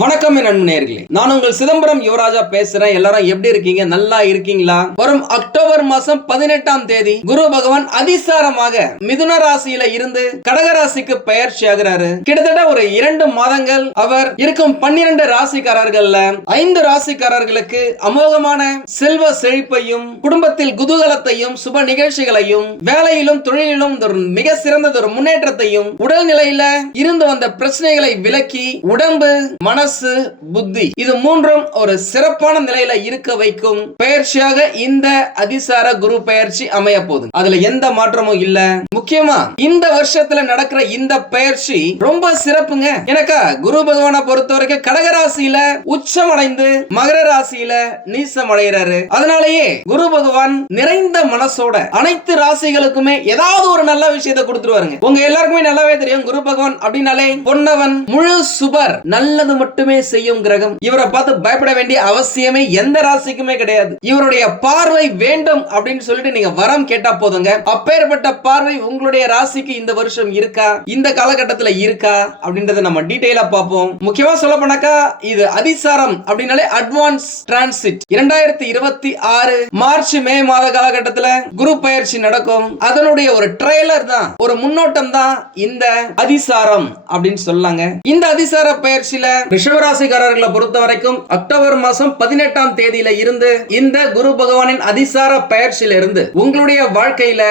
வணக்கம் என் நான் உங்கள் சிதம்பரம் யுவராஜா பேசுறேன். எல்லாரும் எப்படி இருக்கீங்க? நல்லா இருக்கீங்களா? வரும் அக்டோபர் மாசம் பதினெட்டாம் தேதி குரு பகவான் அதிசாரமாக மிதுன ராசியில இருந்து கடக ராசிக்கு பயிற்சி ஆகிறாரு. கிட்டத்தட்ட ஒரு இரண்டு மாதங்கள் அவர் இருக்கும் பன்னிரண்டு ராசிக்காரர்கள்ல ஐந்து ராசிக்காரர்களுக்கு அமோகமான செல்வ செழிப்பையும் குடும்பத்தில் குதூகலத்தையும் சுப நிகழ்ச்சிகளையும் வேலையிலும் தொழிலிலும் ஒரு மிக சிறந்த ஒரு முன்னேற்றத்தையும் உடல்நிலையில இருந்து வந்த பிரச்சனைகளை விலக்கி உடம்பு மன மனசு புத்தி. இது மூன்றும் ஒரு சிறப்பான நிலையில இருக்க வைக்கும் பயிற்சியாக இந்த அதிசார குரு பயிற்சி அமைய போகுது. அதுல எந்த மாற்றமும் இல்ல. முக்கியமா இந்த வருஷத்துல நடக்கிற இந்த பயிற்சி ரொம்ப சிறப்புங்க. எனக்கா குரு பகவானை பொறுத்த வரைக்கும் கடகராசியில உச்சம் அடைந்து மகர ராசியில நீசம் அடைகிறாரு அதனாலேயே குரு பகவான் நிறைந்த மனசோட அனைத்து ராசிகளுக்குமே ஏதாவது ஒரு நல்ல விஷயத்தை கொடுத்துருவாருங்க. உங்க எல்லாருக்குமே நல்லாவே தெரியும் குரு பகவான் அப்படின்னாலே பொன்னவன் முழு சுபர் நல்லது மட்டும் மட்டுமே செய்யும் கிரகம். இவரை பார்த்து பயப்பட வேண்டிய அவசியமே எந்த ராசிக்குமே கிடையாது. இவருடைய பார்வை வேண்டும் அப்படின்னு சொல்லிட்டு நீங்க வரம் கேட்டா போதுங்க. அப்பேற்பட்ட பார்வை உங்களுடைய ராசிக்கு இந்த வருஷம் இருக்கா? இந்த காலகட்டத்துல இருக்கா? அப்படின்றத நம்ம டீடைலா பார்ப்போம். முக்கியமா சொல்ல போனாக்கா இது அதிசாரம் அப்படின்னாலே அட்வான்ஸ் டிரான்சிட் இரண்டாயிரத்தி இருபத்தி ஆறு மார்ச் மே மாத காலகட்டத்துல குரு பயிற்சி நடக்கும். அதனுடைய ஒரு ட்ரெய்லர் தான் ஒரு முன்னோட்டம் தான் இந்த அதிசாரம் அப்படின்னு சொல்லாங்க. இந்த அதிசார பயிற்சியில ரிஷபராசிக்காரர்களை பொறுத்த வரைக்கும் அக்டோபர் மாசம் பதினெட்டாம் தேதியில இருந்து இந்த குரு பகவானின் அதிசார பயிற்சியில இருந்து உங்களுடைய வாழ்க்கையில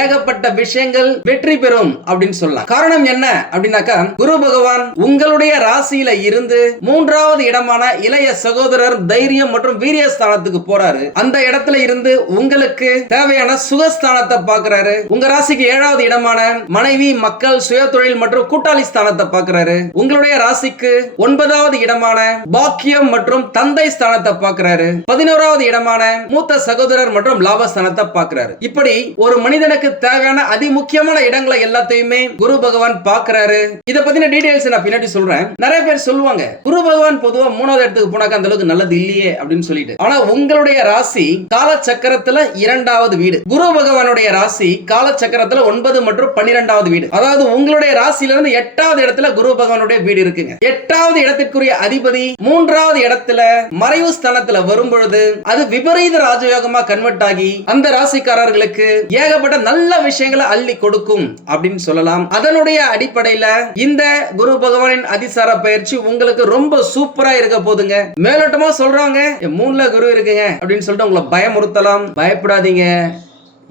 ஏகப்பட்ட விஷயங்கள் வெற்றி பெறும் அப்படின்னு சொல்லலாம். காரணம் என்ன அப்படின்னாக்கா குரு பகவான் உங்களுடைய ராசியில இருந்து மூன்றாவது இடமான இளைய சகோதரர் தைரியம் மற்றும் வீரிய ஸ்தானத்துக்கு போறாரு. அந்த இடத்துல இருந்து உங்களுக்கு தேவையான சுகஸ்தானத்தை பார்க்கறாரு. உங்க ராசிக்கு ஏழாவது இடமான மனைவி மக்கள் சுய தொழில் மற்றும் கூட்டாளி ஸ்தானத்தை பார்க்கறாரு. உங்களுடைய ராசிக்கு ஒன்பதாவது இடமான பாக்கியம் மற்றும் தந்தை ஸ்தானத்தை பார்க்கிறாரு. பதினோராவது இடமான மூத்த சகோதரர் மற்றும் லாபஸ்தானத்தை பார்க்கிறாரு. இப்படி ஒரு மனிதனுக்கு தேவையான அதி முக்கியமான இடங்களை எல்லாத்தையுமே குரு பகவான் பார்க்கிறாரு. இத பத்தின டீடைல்ஸ் நான் பின்னாடி சொல்றேன். நிறைய பேர் சொல்லுவாங்க குரு பகவான் பொதுவா மூணாவது இடத்துக்கு போனாக்க அந்த அளவுக்கு நல்லது இல்லையே அப்படின்னு சொல்லிட்டு. ஆனா உங்களுடைய ராசி கால சக்கரத்துல இரண்டாவது வீடு. குரு பகவானுடைய ராசி கால சக்கரத்துல ஒன்பது மற்றும் பன்னிரெண்டாவது வீடு. அதாவது உங்களுடைய ராசியில இருந்து எட்டாவது இடத்துல குரு பகவானுடைய வீடு இருக்குங்க. எட்டாவது இடத்திற்குரிய அதிபதி மூன்றாவது இடத்துல மறைவு ஸ்தானத்துல வரும் பொழுது அது விபரீத ராஜயோகமா கன்வெர்ட் ஆகி அந்த ராசிக்காரர்களுக்கு ஏகப்பட்ட நல்ல விஷயங்களை அள்ளி கொடுக்கும் அப்படின்னு சொல்லலாம். அதனுடைய அடிப்படையில இந்த குரு பகவானின் அதிசார பயிற்சி உங்களுக்கு ரொம்ப சூப்பரா இருக்க போதுங்க. மேலோட்டமா சொல்றாங்க மூணுல குரு இருக்குங்க அப்படின்னு சொல்லிட்டு உங்களை பயமுறுத்தலாம். பயப்படாதீங்க.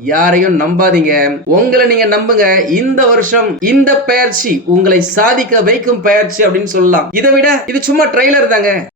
யாரையும் நம்பாதீங்க. உங்களை நீங்க நம்புங்க. இந்த வருஷம் இந்த பயிற்சி உங்களை சாதிக்க வைக்கும் பயிற்சி அப்படின்னு சொல்லலாம். இதை விட இது சும்மா ட்ரெய்லர் தாங்க.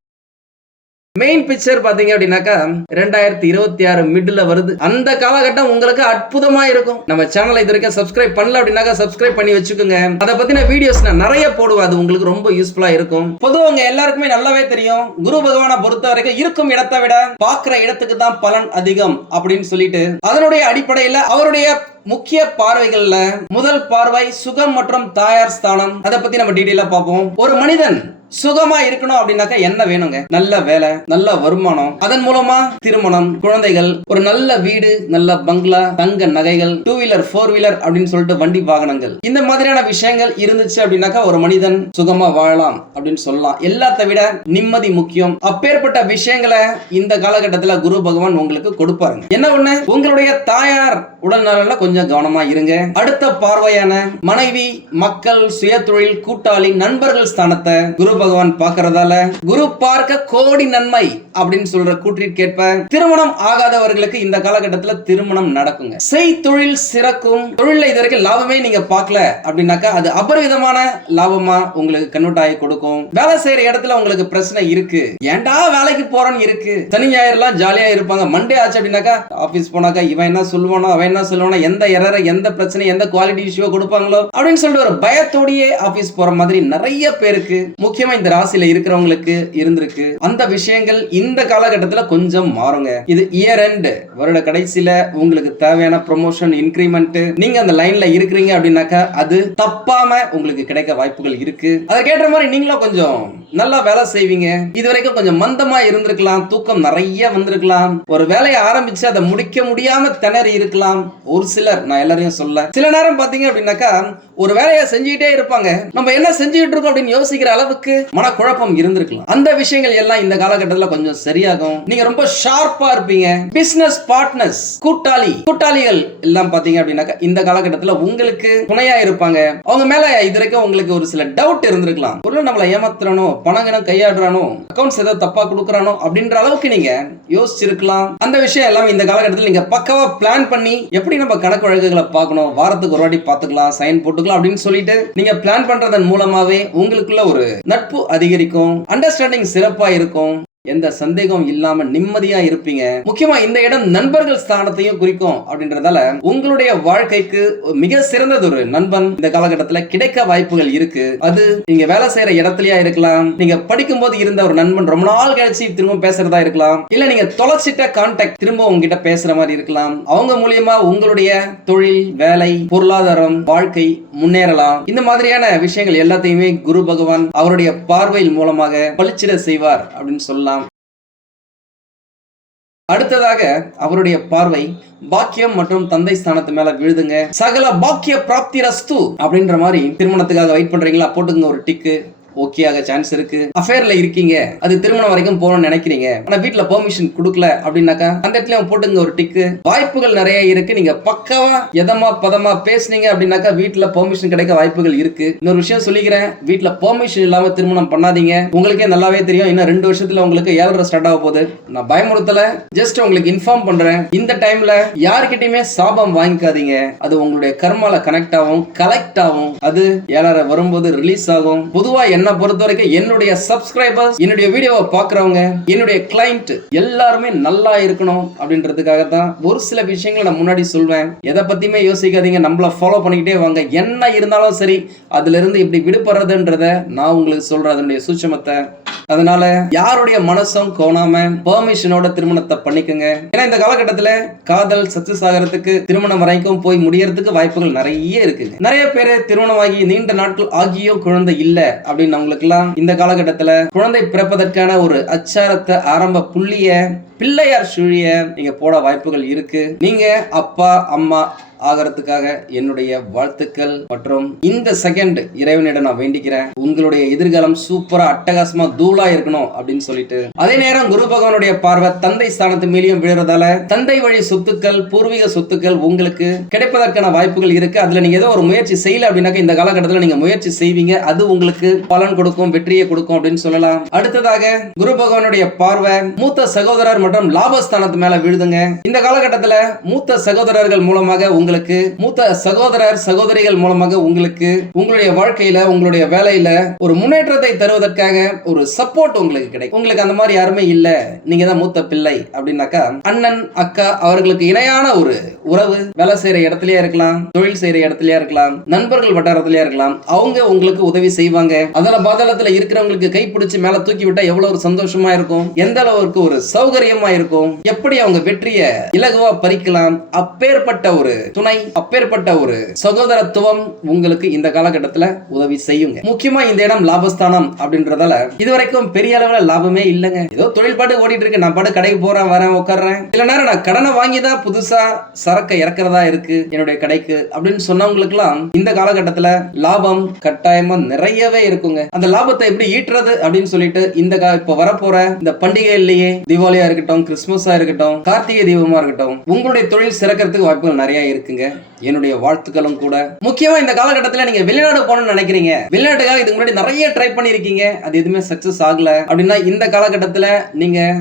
மெயின் பிக்சர் பாத்தீங்க அப்படின்னாக்கா ரெண்டாயிரத்தி இருபத்தி ஆறு மிடில் வருது. அந்த காலகட்டம் உங்களுக்கு அற்புதமா இருக்கும். நம்ம சேனலை இது வரைக்கும் சப்ஸ்கிரைப் பண்ணல அப்படின்னாக்கா சப்ஸ்கிரைப் பண்ணி வச்சுக்கோங்க. அதை பத்தின வீடியோஸ் நான் நிறைய போடுவேன். அது உங்களுக்கு ரொம்ப யூஸ்ஃபுல்லா இருக்கும். பொதுவாங்க எல்லாருக்குமே நல்லாவே தெரியும். குரு பகவானை பொறுத்த வரைக்கும் இருக்கும் இடத்தை விட பாக்குற இடத்துக்கு தான் பலன் அதிகம் அப்படின்னு சொல்லிட்டு அதனுடைய அடிப்படையில அவருடைய முக்கிய பார்வைகள்ல முதல் பார்வை சுகம் மற்றும் தாயார் ஸ்தானம். அதை பத்தி நம்ம டீடைலா பார்ப்போம். ஒரு மனிதன் சுகமா இருக்கணும் அப்படின்னாக்கா என்ன வேணுங்க? நல்ல வேலை நல்ல வருமானம். அதன் மூலமா திருமணம் குழந்தைகள் ஒரு நல்ல வீடு நல்ல பங்களா தங்க நகைகள் டூ வீலர் ஃபோர் வீலர் அப்படின்னு சொல்லிட்டு வண்டி வாகனங்கள். இந்த மாதிரியான விஷயங்கள் இருந்துச்சு அப்படின்னாக்கா ஒரு மனிதன் சுகமா வாழலாம் அப்படின்னு சொல்லலாம். எல்லாத்த விட நிம்மதி முக்கியம். அப்பேற்பட்ட விஷயங்களை இந்த காலகட்டத்துல குரு பகவான் உங்களுக்கு கொடுப்பாருங்க. என்ன ஒண்ணு? உங்களுடைய தாயார் உடல் நலன்ல கொஞ்சம் கவனமா இருங்க. அடுத்த பார்வையான மனைவி மக்கள் சுயதொழில் கூட்டாளி நண்பர்கள் ஸ்தானத்தை குரு பகவான் பார்க்கறதால குரு பார்க்க கோடி நன்மை அப்படின்னு சொல்ற கூற்றிற்கேற்ப திருமணம் ஆகாதவர்களுக்கு இந்த காலகட்டத்துல திருமணம் நடக்குங்க. செய் தொழில் சிறக்கும். தொழில இது வரைக்கும் லாபமே நீங்க பார்க்கல அப்படின்னாக்கா அது அபரிவிதமான லாபமா உங்களுக்கு கன்வெர்ட் கொடுக்கும். வேலை செய்யற இடத்துல உங்களுக்கு பிரச்சனை இருக்கு. ஏன்டா வேலைக்கு போறோன்னு இருக்கு. சனி ஞாயிறுலாம் ஜாலியா இருப்பாங்க. மண்டே ஆச்சு அப்படின்னாக்கா ஆபீஸ் போனாக்கா இவன் என்ன சொல்லுவானோ அவன் என்ன சொல்லுவானோ எந்த எரர எந்த பிரச்சனை எந்த குவாலிட்டி இஷ்யூ கொடுப்பாங்களோ அப்படின்னு சொல்லிட்டு ஒரு பயத்தோடயே ஆபீஸ் போற மாதிரி நிறைய பேருக்கு. முக்கிய முக்கியமா இந்த ராசியில இருக்கிறவங்களுக்கு இருந்திருக்கு. அந்த விஷயங்கள் இந்த காலகட்டத்துல கொஞ்சம் மாறுங்க. இது இயர் எண்ட் வருட கடைசியில உங்களுக்கு தேவையான ப்ரொமோஷன் இன்க்ரிமெண்ட் நீங்க அந்த லைன்ல இருக்கிறீங்க அப்படின்னாக்கா அது தப்பாம உங்களுக்கு கிடைக்க வாய்ப்புகள் இருக்கு. அதற்கேற்ற மாதிரி நீங்களும் கொஞ்சம் நல்லா வேலை செய்வீங்க. இது வரைக்கும் கொஞ்சம் மந்தமா இருந்திருக்கலாம். தூக்கம் நிறைய வந்திருக்கலாம். ஒரு வேலையை ஆரம்பிச்சு அதை முடிக்க முடியாம திணறி இருக்கலாம். ஒரு சிலர் நான் எல்லாரையும் சொல்ல. சில நேரம் பாத்தீங்க அப்படின்னாக்கா ஒரு வேலையை செஞ்சுக்கிட்டே இருப்பாங்க. நம்ம என்ன செஞ்சுக்கிட்டு இருக்கோம் அப்படின்னு யோசிக்கிற அளவுக்கு மனக்குழப்பம் இருந்திருக்கலாம். அந்த விஷயங்கள் எல்லாம் இந்த காலகட்டத்தில் கொஞ்சம் சரியாகும். நீங்க ரொம்ப ஷார்ப்பா இருப்பீங்க. பிசினஸ் பார்ட்னர்ஸ் கூட்டாளி கூட்டாளிகள் எல்லாம் பாத்தீங்க அப்படின்னாக்கா இந்த காலகட்டத்தில் உங்களுக்கு துணையா இருப்பாங்க. அவங்க மேல இது வரைக்கும் உங்களுக்கு ஒரு சில டவுட் இருந்திருக்கலாம். ஒரு நம்மளை பணம் பணங்கினம் கையாடுறானோ அக்கௌண்ட்ஸ் ஏதோ தப்பா கொடுக்குறானோ அப்படின்ற அளவுக்கு நீங்க யோசிச்சிருக்கலாம். அந்த விஷயம் எல்லாம் இந்த காலகட்டத்தில் நீங்க பக்கவா பிளான் பண்ணி எப்படி நம்ம கணக்கு வழக்குகளை பார்க்கணும் வாரத்துக்கு ஒரு வாட்டி பார்த்துக்கலாம் சைன் போட்டுக்கலாம் அப்படின்னு சொல்லிட்டு நீங்க பிளான் பண்றதன் மூலமாவே உங்களுக்குள்ள ஒரு நட்பு அதிகரிக்கும் அண்டர்ஸ்டாண்டிங் சிறப்பா இருக்கும். எந்த சந்தேகம் இல்லாம நிம்மதியா இருப்பீங்க. முக்கியமா இந்த இடம் நண்பர்கள் ஸ்தானத்தையும் குறிக்கும் அப்படின்றதால உங்களுடைய வாழ்க்கைக்கு மிக சிறந்தது ஒரு நண்பன் இந்த காலகட்டத்துல கிடைக்க வாய்ப்புகள் இருக்கு. அது நீங்க வேலை செய்யற இடத்துலயா இருக்கலாம் நீங்க படிக்கும் போது இருந்த ஒரு நண்பன் ரொம்ப நாள் கழிச்சு திரும்ப பேசுறதா இருக்கலாம் இல்ல நீங்க தொலைச்சிட்ட கான்டாக்ட் திரும்ப உங்ககிட்ட பேசுற மாதிரி இருக்கலாம். அவங்க மூலியமா உங்களுடைய தொழில் வேலை பொருளாதாரம் வாழ்க்கை முன்னேறலாம். இந்த மாதிரியான விஷயங்கள் எல்லாத்தையுமே குரு பகவான் அவருடைய பார்வையில் மூலமாக பளிச்சிட செய்வார் அப்படின்னு சொல்லலாம். அடுத்ததாக அவருடைய பார்வை பாக்கியம் மற்றும் தந்தை ஸ்தானத்து மேல விழுதுங்க. சகல பாக்கிய பிராப்தி ரஸ்து அப்படின்ற மாதிரி திருமணத்துக்காக வெயிட் பண்றீங்களா? போட்டுங்க ஒரு டிக்கு ஓகே ஆக சான்ஸ் இருக்கு. அஃபேர்ல இருக்கீங்க. அது திருமணம் வரைக்கும் போகணும்னு நினைக்கிறீங்க. ஆனா வீட்ல பெர்மிஷன் கொடுக்கல அப்படின்னாக்கா அந்த இடத்துல போட்டுங்க ஒரு டிக்கு வாய்ப்புகள் நிறைய இருக்கு. நீங்க பக்கவா எதமா பதமா பேசுனீங்க அப்படின்னாக்கா வீட்டுல பெர்மிஷன் கிடைக்க வாய்ப்புகள் இருக்கு. இன்னொரு விஷயம் சொல்லிக்கிறேன். வீட்டுல பெர்மிஷன் இல்லாம திருமணம் பண்ணாதீங்க. உங்களுக்கே நல்லாவே தெரியும். இன்னும் ரெண்டு வருஷத்துல உங்களுக்கு ஏழரை ஸ்டார்ட் ஆக போகுது. நான் பயமுறுத்தல. ஜஸ்ட் உங்களுக்கு இன்ஃபார்ம் பண்றேன். இந்த டைம்ல யார்கிட்டயுமே சாபம் வாங்கிக்காதீங்க. அது உங்களுடைய கர்மால கனெக்ட் ஆகும் கலெக்ட் ஆகும். அது ஏழரை வரும்போது ரிலீஸ் ஆகும். பொதுவா என்ன பொறுத்த வரைக்கும் என்னுடைய சப்ஸ்கிரைபர்ஸ் என்னுடைய வீடியோவை பார்க்குறவங்க என்னுடைய கிளைண்ட் எல்லாருமே நல்லா இருக்கணும் அப்படின்றதுக்காக தான் ஒரு சில விஷயங்களை நான் முன்னாடி சொல்வேன். எதை பற்றியுமே யோசிக்காதீங்க நம்மள ஃபாலோ பண்ணிக்கிட்டே வாங்க. என்ன இருந்தாலும் சரி அதுலேருந்து இப்படி விடுபடுறதுன்றத நான் உங்களுக்கு சொல்கிறேன் அதனுடைய சூட்சமத்தை அதனால யாருடைய மனசும் கோணாம பெர்மிஷனோட திருமணத்தை பண்ணிக்கோங்க. ஏன்னா இந்த காலகட்டத்துல காதல் சக்சஸ் ஆகிறதுக்கு திருமணம் வரைக்கும் போய் முடியறதுக்கு வாய்ப்புகள் நிறைய இருக்குங்க. நிறைய பேர் திருமணமாகி நீண்ட நாட்கள் ஆகியும் குழந்தை இல்ல அப்படின்னு அவங்களுக்குலாம் இந்த காலகட்டத்துல குழந்தை பிறப்பதற்கான ஒரு அச்சாரத்தை ஆரம்ப புள்ளிய பிள்ளையார் சுழிய நீங்க போட வாய்ப்புகள் இருக்கு. நீங்க அப்பா அம்மா ஆகிறதுக்காக என்னுடைய வாழ்த்துக்கள் மற்றும் இந்த செகண்ட் இறைவனிடம் நான் வேண்டிக்கிறேன். உங்களுடைய எதிர்காலம் சூப்பரா அட்டகாசமா தூளா இருக்கணும் அப்படின்னு சொல்லிட்டு. அதே நேரம் குரு பகவானுடைய பார்வை தந்தை ஸ்தானத்து மேலேயும் விழுறதால தந்தை வழி சொத்துக்கள் பூர்வீக சொத்துக்கள் உங்களுக்கு கிடைப்பதற்கான வாய்ப்புகள் இருக்கு. அதுல நீங்க ஏதோ ஒரு முயற்சி செய்யல அப்படின்னாக்க இந்த காலகட்டத்தில் நீங்க முயற்சி செய்வீங்க. அது உங்களுக்கு பலன் கொடுக்கும் வெற்றியை கொடுக்கும் அப்படின்னு சொல்லலாம். அடுத்ததாக குரு பகவானுடைய பார்வை மூத்த சகோதரர் மற்றும் லாபஸ்தானத்து மேல விழுதுங்க. இந்த காலகட்டத்துல மூத்த சகோதரர்கள் மூலமாக உங்களுக்கு மூத்த சகோதரர் சகோதரிகள் மூலமாக உங்களுக்கு உங்களுடைய வாழ்க்கையில உங்களுடைய வேலையில ஒரு முன்னேற்றத்தை தருவதற்காக ஒரு சப்போர்ட் உங்களுக்கு கிடைக்கும். உங்களுக்கு அந்த மாதிரி யாருமே இல்ல. நீங்க தான் மூத்த பிள்ளை அப்படின்னாக்கா அண்ணன் அக்கா அவர்களுக்கு இணையான ஒரு உறவு. வேலை செய்யற இடத்துலயே இருக்கலாம் தொழில் செய்யற இடத்துலயே இருக்கலாம் நண்பர்கள் வட்டாரத்திலயா இருக்கலாம் அவங்க உங்களுக்கு உதவி செய்வாங்க. அதில் பாதாளத்துல இருக்கிறவங்களுக்கு கை பிடிச்சு மேல தூக்கி விட்டா எவ்வளவு ஒரு சந்தோஷமா இருக்கும். எந்த அளவுக்கு ஒரு சௌகரியமா இருக்கும். எப்படி அவங்க வெற்றியை இலகுவா பறிக்கலாம்? அப்பேற்பட்ட ஒரு துணை அப்பேற்பட்ட ஒரு சகோதரத்துவம் உங்களுக்கு இந்த காலகட்டத்துல உதவி செய்யுங்க. முக்கியமா இந்த இடம் லாபஸ்தானம் அப்படின்றதால இதுவரைக்கும் பெரிய அளவுல லாபமே இல்லைங்க. ஏதோ தொழில் பாட்டு ஓடிட்டு இருக்கு நான் பாட்டு கடைக்கு போறேன் வரேன் உட்கார்றேன் சில நேரம் நான் கடனை வாங்கி தான் புதுசா சரக்கை இறக்குறதா இருக்கு. என்னுடைய கடைக்கு அப்படின்னு சொன்னவங்களுக்கு எல்லாம் இந்த காலகட்டத்துல லாபம் கட்டாயமா நிறையவே இருக்குங்க. அந்த லாபத்தை எப்படி ஈட்டுறது அப்படின்னு சொல்லிட்டு இந்த கா- இப்ப வரப்போற இந்த பண்டிகையிலேயே தீபாவளியா இருக்கட்டும் கிறிஸ்மஸாக இருக்கட்டும் கார்த்திகை தீபமா இருக்கட்டும் உங்களுடைய தொழில் சிறக்கிறதுக்கு வாய்ப்புகள் நிறைய இருக்குங்க. என்னுடைய வாழ்த்துக்களும் கூட. முக்கியமா இந்த காலகட்டத்துல நீங்க வெளிநாடு போகணும்னு நினைக்கிறீங்க. வெளிநாட்டுக்காக இதுக்கு முன்னாடி நிறைய ட்ரை பண்ணிருக்கீங்க அது எதுவுமே சக்சஸ் ஆகல. அப்படின்னா இந்த காலகட்டத்துல நீங்க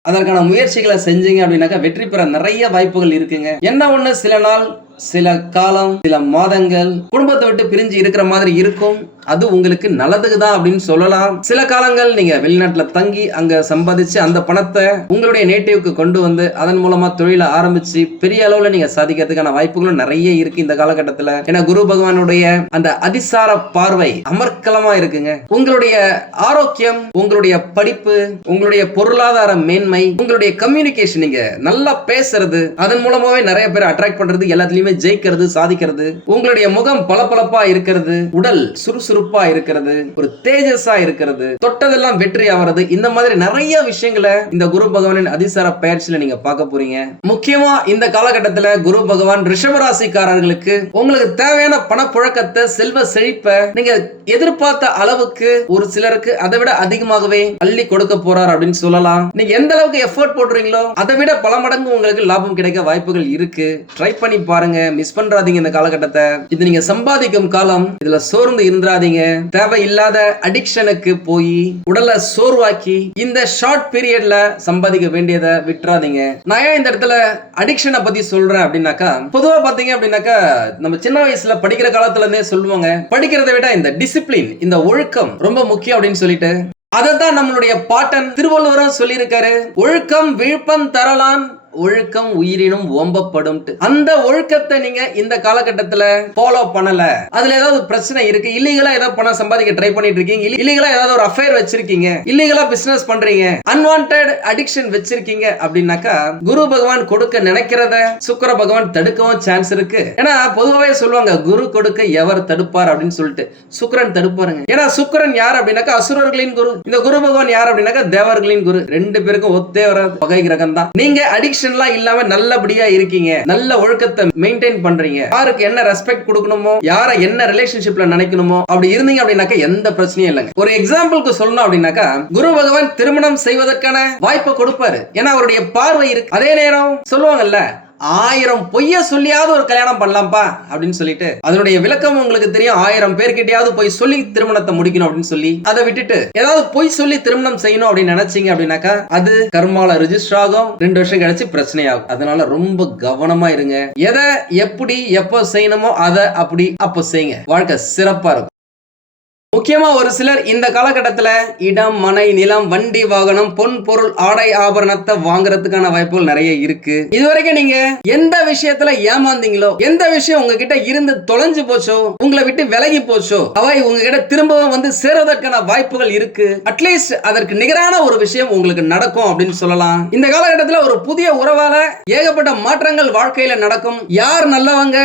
அதற்கான முயற்சிகளை செஞ்சீங்க அப்படின்னாக்கா வெற்றி பெற நிறைய வாய்ப்புகள் இருக்குங்க. என்ன ஒண்ணு? சில நாள் சில காலம் சில மாதங்கள் குடும்பத்தை விட்டு பிரிஞ்சு இருக்கிற மாதிரி இருக்கும். அது உங்களுக்கு நல்லதுக்கு தான் அப்படின்னு சொல்லலாம். சில காலங்கள் நீங்க வெளிநாட்டுல தங்கி அங்க சம்பாதிச்சு அந்த பணத்தை உங்களுடைய நேட்டிவ்க்கு கொண்டு வந்து அதன் மூலமா தொழிலை ஆரம்பிச்சு பெரிய அளவுல நீங்க சாதிக்கிறதுக்கான வாய்ப்புகளும் நிறைய இருக்கு இந்த காலகட்டத்துல. ஏன்னா குரு பகவானுடைய அந்த அதிசார பார்வை அமர்க்கலமா இருக்குங்க. உங்களுடைய ஆரோக்கியம் உங்களுடைய படிப்பு உங்களுடைய பொருளாதார மேன்மை உங்களுடைய கம்யூனிகேஷன் நீங்க நல்லா பேசுறது அதன் மூலமாவே நிறைய பேர் அட்ராக்ட் பண்றது எல்லாத்துலயுமே வந்து ஜெயிக்கிறது சாதிக்கிறது உங்களுடைய முகம் பளபளப்பா இருக்கிறது உடல் சுறுசுறுப்பா இருக்கிறது ஒரு தேஜஸா இருக்கிறது தொட்டதெல்லாம் வெற்றி ஆகிறது இந்த மாதிரி நிறைய விஷயங்களை இந்த குரு பகவானின் அதிசார பயிற்சியில நீங்க பார்க்க போறீங்க. முக்கியமா இந்த காலகட்டத்துல குரு பகவான் ரிஷபராசிக்காரர்களுக்கு உங்களுக்கு தேவையான பணப்புழக்கத்தை செல்வ செழிப்பை நீங்க எதிர்பார்த்த அளவுக்கு ஒரு சிலருக்கு அதை விட அதிகமாகவே அள்ளி கொடுக்க போறார் அப்படின்னு சொல்லலாம். நீங்க எந்த அளவுக்கு எஃபோர்ட் போடுறீங்களோ அதை விட பல மடங்கு உங்களுக்கு லாபம் கிடைக்க வாய்ப்புகள் இருக்கு. ட்ரை பண்ணி பாருங்க. மிஸ் பண்றாதீங்க இந்த காலகட்டத்தை. இது நீங்க சம்பாதிக்கும் காலம். இதுல சோர்ந்து இருந்துடாதீங்க தேவையில்லாத அடிக்ஷனுக்கு போய் உடலை சோர்வாக்கி இந்த ஷார்ட் பீரியட்ல சம்பாதிக்க வேண்டியதை விட்டுறாதீங்க. நான் ஏன் இந்த இடத்துல அடிக்ஷனை பத்தி சொல்றேன் அப்படின்னாக்கா பொதுவா பாத்தீங்க அப்படின்னாக்கா நம்ம சின்ன வயசுல படிக்கிற காலத்துல இருந்தே சொல்லுவாங்க. படிக்கிறதை விட இந்த டிசிப்ளின் இந்த ஒழுக்கம் ரொம்ப முக்கியம் அப்படின்னு சொல்லிட்டு அதைத்தான் நம்மளுடைய பாட்டன் திருவள்ளுவரும் சொல்லியிருக்காரு. ஒழுக்கம் விழுப்பம் தரலான் ஒழுக்கம் உயிரினும் ஓம்பப்படும். அந்த ஒழுக்கத்தை நீங்க இந்த காலகட்டத்துல ஃபாலோ பண்ணல. அதுல ஏதாவது பிரச்சனை இருக்கு? இல்லீகலா ஏதாவது பணம் சம்பாதிக்க ட்ரை பண்ணிட்டு இருக்கீங்க. இல்லீகலா ஏதாவது ஒரு அஃபேர் வச்சிருக்கீங்க. இல்லீகலா பிசினஸ் பண்றீங்க. அன்வான்ட் அடிக்ஷன் வச்சிருக்கீங்க அப்படின்னாக்கா குரு பகவான் கொடுக்க நினைக்கிறத சுக்கர பகவான் தடுக்கவும் சான்ஸ் இருக்கு. ஏன்னா பொதுவாகவே சொல்லுவாங்க குரு கொடுக்க எவர் தடுப்பார் அப்படின்னு சொல்லிட்டு. சுக்கரன் தடுப்பாருங்க. ஏன்னா சுக்கரன் யார் அப்படின்னாக்கா அசுரர்களின் குரு. இந்த குரு பகவான் யார் அப்படின்னாக்கா தேவர்களின் குரு. ரெண்டு பேருக்கும் ஒத்தே வராது. பகை கிரகம் தான் நீங்க அடிக்ஷன் அடிக்ஷன்லாம் இல்லாம நல்லபடியா இருக்கீங்க. நல்ல ஒழுக்கத்தை மெயின்டைன் பண்றீங்க. யாருக்கு என்ன ரெஸ்பெக்ட் கொடுக்கணுமோ யாரை என்ன ரிலேஷன்ஷிப்ல நினைக்கணுமோ அப்படி இருந்தீங்க அப்படின்னாக்கா எந்த பிரச்சனையும் இல்லைங்க. ஒரு எக்ஸாம்பிளுக்கு சொல்லணும் அப்படின்னாக்கா குரு பகவான் திருமணம் செய்வதற்கான வாய்ப்பை கொடுப்பாரு. ஏன்னா அவருடைய பார்வை இருக்கு. அதே நேரம் சொல்லுவாங்கல்ல ஆயிரம் பொய்ய சொல்லியாவது ஒரு கல்யாணம் பண்ணலாம்ப்பா அப்படின்னு சொல்லிட்டு அதனுடைய விளக்கம் உங்களுக்கு தெரியும். ஆயிரம் பேர்கிட்டயாவது போய் சொல்லி திருமணத்தை முடிக்கணும் அப்படின்னு சொல்லி அதை விட்டுட்டு ஏதாவது பொய் சொல்லி திருமணம் செய்யணும் அப்படின்னு நினைச்சீங்க அப்படின்னாக்கா அது கர்மால ரிஜிஸ்டர் ஆகும். ரெண்டு வருஷம் கழிச்சு பிரச்சனை ஆகும். அதனால ரொம்ப கவனமா இருங்க. எதை எப்படி எப்போ செய்யணுமோ அதை அப்படி அப்போ செய்யுங்க. வாழ்க்கை சிறப்பா இருக்கும். முக்கியமா ஒரு சிலர் இந்த காலகட்டத்துல இடம் மனை நிலம் வண்டி வாகனம் பொன் பொருள் ஆடை ஆபரணத்தை வாங்குறதுக்கான வாய்ப்புகள் நிறைய இருக்கு. இதுவரைக்கும் நீங்க எந்த விஷயத்துல ஏமாந்தீங்களோ எந்த விஷயம் உங்ககிட்ட இருந்து தொலைஞ்சு போச்சோ உங்களை விட்டு விலகி போச்சோ அவை உங்ககிட்ட திரும்பவும் வந்து சேருவதற்கான வாய்ப்புகள் இருக்கு. அட்லீஸ்ட் அதற்கு நிகரான ஒரு விஷயம் உங்களுக்கு நடக்கும் அப்படின்னு சொல்லலாம். இந்த காலகட்டத்துல ஒரு புதிய உறவால ஏகப்பட்ட மாற்றங்கள் வாழ்க்கையில நடக்கும். யார் நல்லவங்க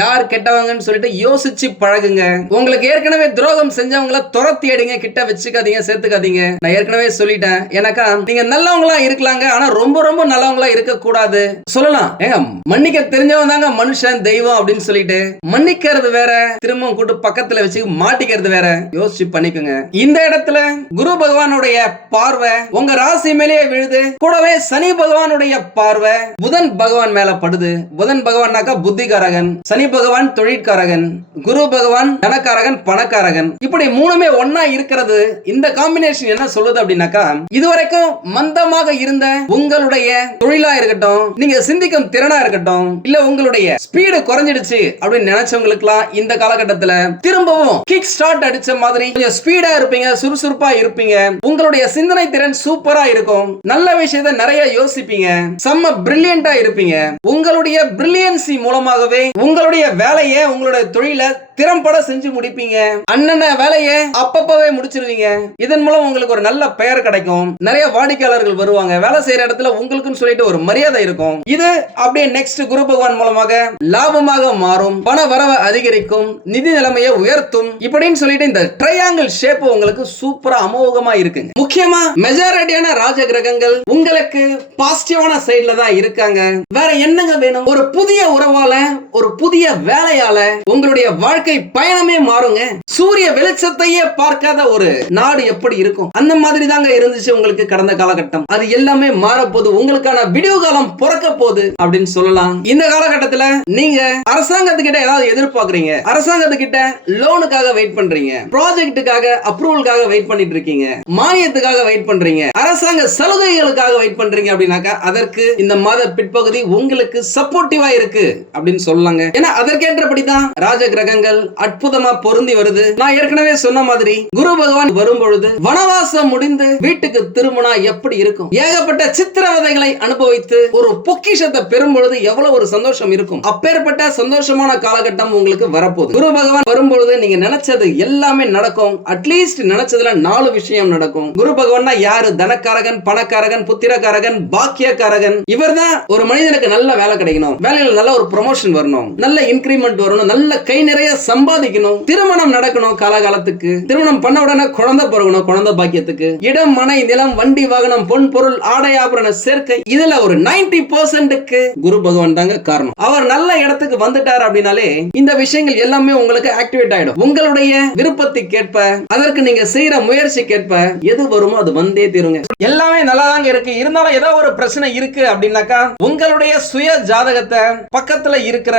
யார் கெட்டவங்கன்னு சொல்லிட்டு யோசிச்சு பழகுங்க. உங்களுக்கு ஏற்கனவே துரோகம் செஞ்சவங்கள துரத்தி அடிங்க கிட்ட வச்சுக்காதீங்க சேர்த்துக்காதீங்க. நான் ஏற்கனவே சொல்லிட்டேன். எனக்கா நீங்க நல்லவங்களா இருக்கலாங்க. ஆனா ரொம்ப ரொம்ப நல்லவங்களா இருக்க கூடாது சொல்லலாம். ஏங்க மன்னிக்க தெரிஞ்சவன் தாங்க மனுஷன் தெய்வம் அப்படின்னு சொல்லிட்டு. மன்னிக்கிறது வேற திரும்பவும் கூட்டு பக்கத்துல வச்சு மாட்டிக்கிறது வேற. யோசிச்சு பண்ணிக்கோங்க. இந்த இடத்துல குரு பகவானுடைய பார்வை உங்க ராசி மேலேயே விழுது. கூடவே சனி பகவானுடைய பார்வை புதன் பகவான் மேல படுது. புதன் பகவான்னாக்கா புத்திகாரகன் சனி பகவான் தொழிற்காரகன் குரு பகவான் தனக்காரகன் பணக்காரகன். இப்ப இப்படி மூணுமே ஒன்னா இருக்கிறது? இந்த காம்பினேஷன் என்ன சொல்லுது அப்படின்னாக்கா இதுவரைக்கும் மந்தமாக இருந்த உங்களுடைய தொழிலா இருக்கட்டும் நீங்க சிந்திக்கும் திறனா இருக்கட்டும் இல்ல உங்களுடைய ஸ்பீடு குறைஞ்சிடுச்சு அப்படின்னு நினைச்சவங்களுக்குலாம் இந்த காலகட்டத்துல திரும்பவும் கிக் ஸ்டார்ட் அடிச்ச மாதிரி கொஞ்சம் ஸ்பீடா இருப்பீங்க சுறுசுறுப்பா இருப்பீங்க. உங்களுடைய சிந்தனை திறன் சூப்பரா இருக்கும். நல்ல விஷயத்த நிறைய யோசிப்பீங்க. செம்ம பிரில்லியண்டா இருப்பீங்க. உங்களுடைய பிரில்லியன்சி மூலமாகவே உங்களுடைய வேலையை உங்களுடைய தொழிலை திறம்பட செஞ்சு முடிப்பீங்க. அண்ணன வேலையை அப்பப்பவே முடிச்சிருவீங்க. இதன் மூலம் உங்களுக்கு ஒரு நல்ல பெயர் கிடைக்கும். நிறைய வாடிக்கையாளர்கள் வருவாங்க. வேலை செய்யற இடத்துல உங்களுக்குன்னு சொல்லிட்டு ஒரு மரியாதை இருக்கும். இது அப்படியே நெக்ஸ்ட் குரு பகவான் மூலமாக லாபமாக மாறும். பண வரவை அதிகரிக்கும். நிதி நிலைமையை உயர்த்தும். இப்படின்னு சொல்லிட்டு இந்த ட்ரையாங்கிள் ஷேப் உங்களுக்கு சூப்பரா அமோகமா இருக்குங்க. முக்கியமா மெஜாரிட்டியான ராஜ கிரகங்கள் உங்களுக்கு பாசிட்டிவான சைட்ல தான் இருக்காங்க. வேற என்னங்க வேணும்? ஒரு புதிய உறவால ஒரு புதிய வேலையால உங்களுடைய வாழ்க்கை பயணமே மாறுங்க. சூரிய வெளிச்சத்தையே பார்க்காத ஒரு நாடு எப்படி இருக்கும்? அந்த மாதிரி தாங்க இருந்துச்சு உங்களுக்கு கடந்த காலகட்டம். அது எல்லாமே மாறப்போது உங்களுக்கான விடிவு காலம் பிறக்க போகுது அப்படின்னு சொல்லலாம். இந்த காலகட்டத்துல நீங்க அரசாங்கத்துக்கிட்ட ஏதாவது எதிர்பார்க்கறீங்க? அரசாங்கத்துக்கிட்ட லோனுக்காக வெயிட் பண்றீங்க. ப்ராஜெக்ட்டுக்காக அப்ரூவலுக்காக வெயிட் பண்ணிட்டு இருக்கீங்க. மானியத்துக்காக வெயிட் பண்றீங்க. அரசாங்க சலுகைகளுக்காக வெயிட் பண்றீங்க அப்படின்னாக்கா அதற்கு இந்த மாத பிற்பகுதி உங்களுக்கு சப்போர்ட்டிவா இருக்கு அப்படின்னு சொல்லலாங்க. ஏன்னா அதற்கேற்றபடி தான் ராஜ கிரகங்கள் விஷயங்கள் அற்புதமா பொருந்தி வருது. நான் ஏற்கனவே சொன்ன மாதிரி குரு பகவான் வரும் பொழுது வனவாசம் முடிந்து வீட்டுக்கு திரும்பினா எப்படி இருக்கும்? ஏகப்பட்ட சித்திரவதைகளை அனுபவித்து ஒரு பொக்கிஷத்தை பெறும் பொழுது எவ்வளவு ஒரு சந்தோஷம் இருக்கும்? அப்பேற்பட்ட சந்தோஷமான காலகட்டம் உங்களுக்கு வரப்போகுது. குரு பகவான் வரும்பொழுது நீங்க நினைச்சது எல்லாமே நடக்கும். அட்லீஸ்ட் நினைச்சதுல நாலு விஷயம் நடக்கும். குரு பகவான் யாரு? தனக்காரகன் பணக்காரகன் புத்திரக்காரகன் பாக்கியக்காரகன். இவர் தான் ஒரு மனிதனுக்கு நல்ல வேலை கிடைக்கணும். வேலையில நல்ல ஒரு ப்ரொமோஷன் வரணும். நல்ல இன்கிரிமெண்ட் வரணும். நல்ல கை நிறைய சம்பாதிக்கணும் திருமணம் நடக்கணும் காலகாலத்துக்கு திருமணம் பண்ண உடனே குழந்தை பிறகணும் குழந்தை பாக்கியத்துக்கு. இடம் மனை நிலம் வண்டி வாகனம் பொன் பொருள் ஆடை ஆபரண சேர்க்கை இதுல ஒரு 90% பர்சன்ட்டுக்கு குரு பகவான் தாங்க காரணம். அவர் நல்ல இடத்துக்கு வந்துட்டார் அப்படின்னாலே இந்த விஷயங்கள் எல்லாமே உங்களுக்கு ஆக்டிவேட் ஆயிடும். உங்களுடைய விருப்பத்துக்கேற்ப அதற்கு நீங்க செய்யற முயற்சிக்கேற்ப எது வருமோ அது வந்தே தீருங்க. எல்லாமே நல்லா தாங்க இருக்கு. இருந்தாலும் ஏதோ ஒரு பிரச்சனை இருக்கு அப்படின்னாக்கா உங்களுடைய சுய ஜாதகத்தை பக்கத்துல இருக்கிற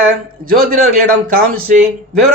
ஜோதிடர்களிடம் காமிச்சு விவரம்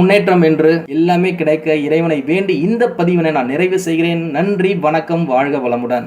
முன்னேற்றம் என்று எல்லாமே கிடைக்க இறைவனை வேண்டி இந்த பதிவினை நான் நிறைவு செய்கிறேன். நன்றி வணக்கம் வாழ்க வளமுடன்.